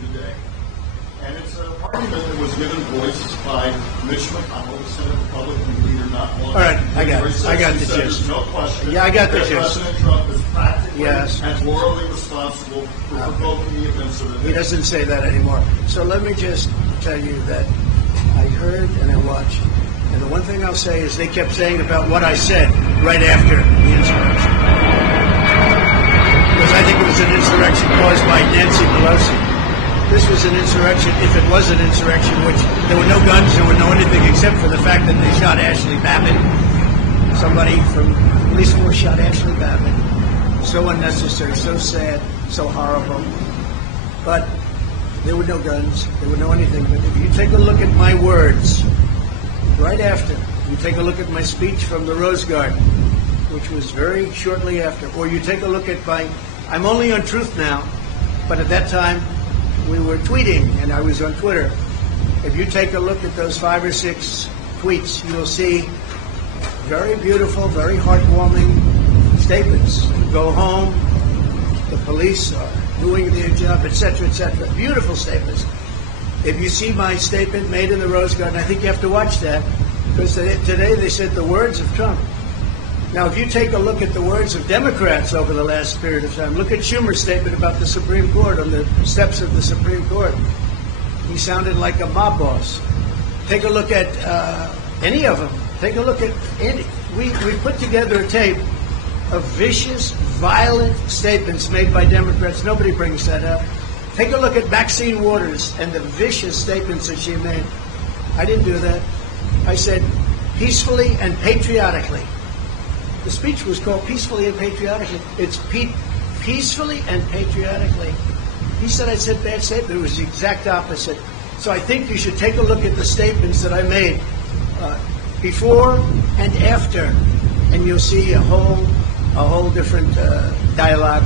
today. And it's an argument that was given voice by Mitch McConnell, the Senate Republican leader, not long. All right, I got the said gist. there's no question. Yeah, I got the that gist. President Trump is practically Yes. and morally responsible for provoking the events of the day. He doesn't say that anymore. So let me just tell you that I heard and I watched. And the one thing I'll say is they kept saying about what I said right after the insurrection. Because I think it was an insurrection caused by Nancy Pelosi. This was an insurrection, if it was an insurrection, which there were no guns, there were no anything except for the fact that they shot Ashley Babbitt. Somebody from the police force shot Ashley Babbitt. So unnecessary, so sad, so horrible. But there were no guns, there were no anything. But if you take a look at my words, right after, you take a look at my speech from the Rose Garden, which was very shortly after, or you take a look at I'm only on Truth now, but at that time, we were tweeting, and I was on Twitter. If you take a look at those 5 or 6 tweets, you'll see very beautiful, very heartwarming statements. Go home, the police are doing their job, etc., etc. Beautiful statements. If you see my statement made in the Rose Garden, I think you have to watch that, because today they said the words of Trump. Now, if you take a look at the words of Democrats over the last period of time, look at Schumer's statement about the Supreme Court on the steps of the Supreme Court. He sounded like a mob boss. Take a look at any of them. Take a look at any. We put together a tape of vicious, violent statements made by Democrats. Nobody brings that up. Take a look at Maxine Waters and the vicious statements that she made. I didn't do that. I said peacefully and patriotically. The speech was called Peacefully and Patriotically. It's peacefully and patriotically. He said I said bad statement. It was the exact opposite. So I think you should take a look at the statements that I made before and after, and you'll see a whole different dialogue.